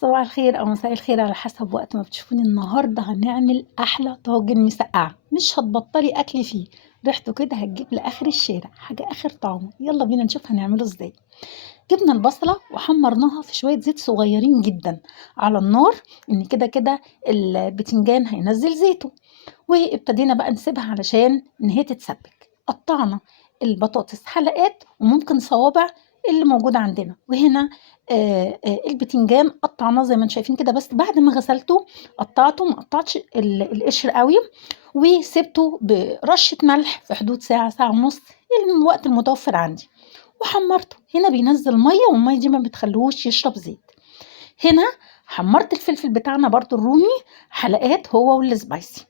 صباح الخير أو مساء الخير على حسب وقت ما بتشوفوني. النهاردة هنعمل أحلى طاجن مسقعة، مش هتبطلي أكل فيه. ريحته كده هتجيب لآخر الشارع، حاجة آخر طعم. يلا بينا نشوف هنعمله ازاي. جبنا البصلة وحمرناها في شوية زيت صغيرين جدا على النار، إن كده كده البتنجان هينزل زيته. وابتدينا بقى نسيبها علشان إن هي تتسبك. قطعنا البطاطس حلقات وممكن صوابع اللي موجودة عندنا. وهنا البتنجان قطعناه زي ما انتم شايفين كده، بس بعد ما غسلته قطعته، ما قطعتش القشر قوي، وسبته برشة ملح في حدود ساعة ساعة ونص، الوقت المتوفر عندي. وحمرته. هنا بينزل مية، والمية دي ما بتخلوش يشرب زيت. هنا حمرت الفلفل بتاعنا برضو الرومي حلقات، هو والسبايسي.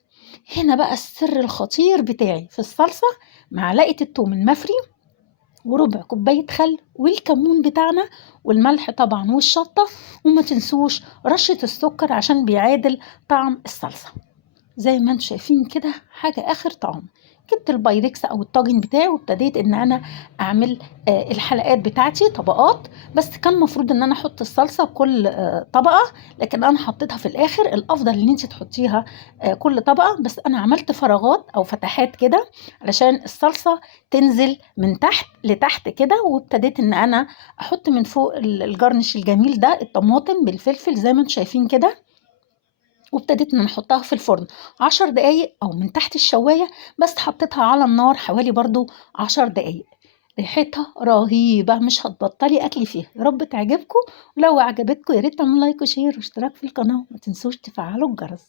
هنا بقى السر الخطير بتاعي في الصلصة: معلقة الثوم المفري، وربع كوباية خل، والكمون بتاعنا، والملح طبعا، والشطة. وما تنسوش رشة السكر عشان بيعادل طعم الصلصة. زي ما انتم شايفين كده، حاجة آخر طعم. جبت البايركس أو الطاجن بتاعي، وابتديت إن أنا أعمل الحلقات بتاعتي طبقات. بس كان مفروض إن أنا أحط الصلصة كل طبقة، لكن أنا حطيتها في الآخر. الأفضل إن أنت تحطيها كل طبقة، بس أنا عملت فراغات أو فتحات كده علشان الصلصة تنزل من تحت لتحت كده. وابتديت إن أنا أحط من فوق الجرنش الجميل ده، الطماطم بالفلفل زي ما انتم شايفين كده. وابتديت ان نحطها في الفرن 10 دقايق او من تحت الشواية، بس حطيتها على النار حوالي برضو 10 دقايق. ريحتها رهيبة، مش هتبطلي اكل فيها. يا رب تعجبكم، ولو عجبتكم يا ريت تعملوا لايك وشير واشتراك في القناة، ما تنسوش تفعلوا الجرس.